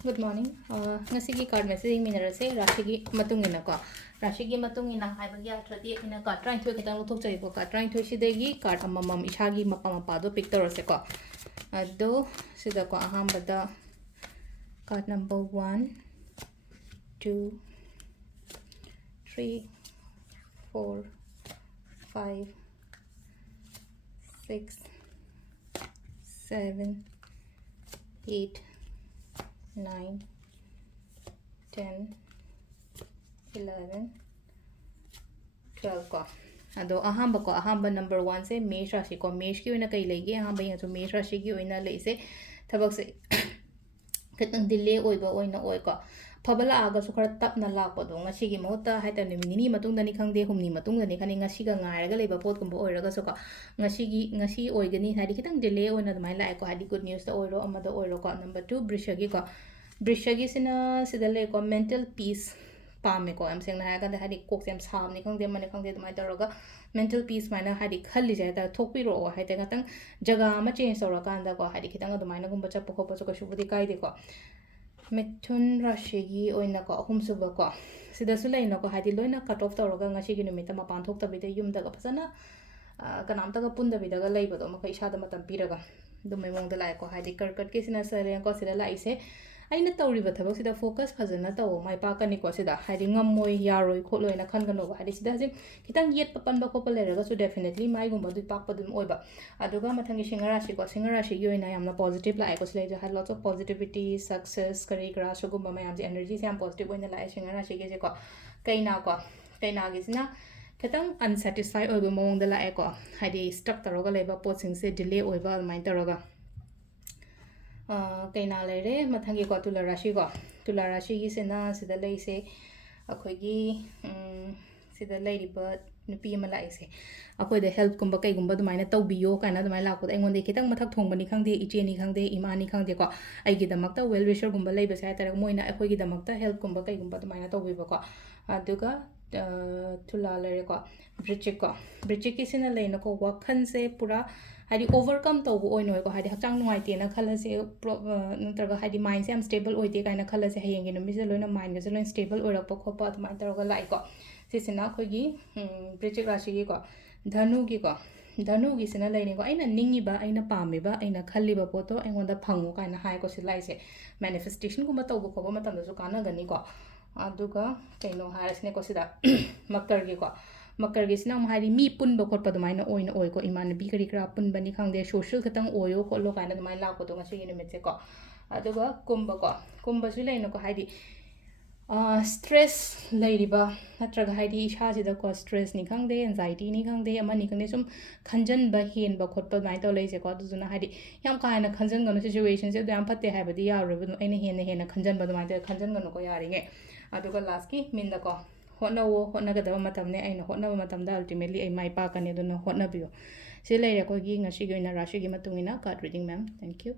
Good morning. Ngasigi card messaging minarase rashigi matungina ko. Rashigi matungina haibagi atradi ina card trying to kitang lutok jay ko card trying to sidegi card amamam ishagi mapamapado picture rase ko. Ado sida ko ahambada card number 1 2 3 4 5 6 7 8 9 10 11 12 ko ado ahamba number 1 se mesh rashi ko mesh ki oina kai lege ahamba ya so mesh rashi ki oina le se thabak se kitang delay oiba oina oi ko phabala aga su khara tap na lak pa do ngasi gi mota haita ni mini matung dani khangde humni matung dani khani ngasi ga ngai ga leba pot kumbo oiraga so ko ngasi oigani hadi kitang delay oina dmai la ko hadi good news da oiro amada oiro ko number 2 brishagi sina sidale ko mental peace pame ko am sengna haga da hadi kok sem sam ni khangde mane khangde dmai taraga mental peace mana hadi khalli ja da thokpi ro haita gatang jaga ma change sora kanda ko hadi kitang dmai na gumba chap ko so ko shubudi kai de ko Mithun Rashigi oina ko ahum suba ko sida sulai no ko hadi loina cut off tawraga ngasi gi numita ma pan thok tabi de yum daga phasana kanam taga pun dabi daga lai bodo ma kai shada matam piraga dumai mong da lai ko hadi karkat ke sina sare ko sida lai se aina tawri ba thabak sida focus phazana taw mai pa kani ko sida hadi ngammoi yaroi kholoi na khan gano hadi sida jim kitang yet papan ba ko pale raga so definitely mai gumba du pak padum oiba aduga mathangi singarashi gi oina yamna positive lai ko sile ja lots of positivity success kari gra so gumba mayam ji energy se am positive oina lai singarashi ge je ko kaina gi sina kitang unsatisfied oiba mong da lai ko hadi stuck taroga leba potsing se delay oiba almai taroga kaina lere mathangi ko tula rashi gi sena sida lei se akhoi gi sida lei riba nupi ma lai se akhoi de help kumba kai gumba dumaina tawbiyo kaina dumai la ko da engon de kitang mathak thong bani khangde iche ni khangde imani khangde ko ai gi damakta well wisher gumba lei ba sai tar moina akhoi gi damakta help kumba kai gumba dumaina tawbi ba ko aduga tula lere ko brichik ki sina leina ko wakhan se pura hadi overcome tawbu oino ko hadi hachang nuai te na khala se nuntraga hadi mind se am stable oite kaina khala se hayeng gi numi se loina mind ga se loin stable orak pa khopa atma taraga lai ko sisina khoi gi brichik rashi gi ko dhanu gi sina leini ko aina ningi ba aina pami ba aina khalli ba poto engonda phangu kaina hai ko se lai se manifestation guma tawbu khoba matam da su kana gani ko aduga kaino harisne ko sida makar gi sina mahari mi pun ba khot pa dumaina oina oi ko iman bi kari kra pun bani khangde social khatang oyo ko lo kaina dumai la ko to ngasi ni metse ko aduga kumba su leina ko haidi stress lairiba natraga haidi isha sida ko stress ni khangde anxiety ni khangde amani khangde sum khanjan ba hen ba khot pa mai to leise ko duzuna haidi yam kaina khanjan gano situation se yam phatte ha ba di ya ro aina hena khanjan ba dumai to khanjan gano ko yari nge aduga last ki minda ko hotna ga da matamne aina hotna matamda ultimately ai mai pa kane duna hotna biyo se leire ko gi ngasi gi na rashi gi matungina card reading ma'am thank you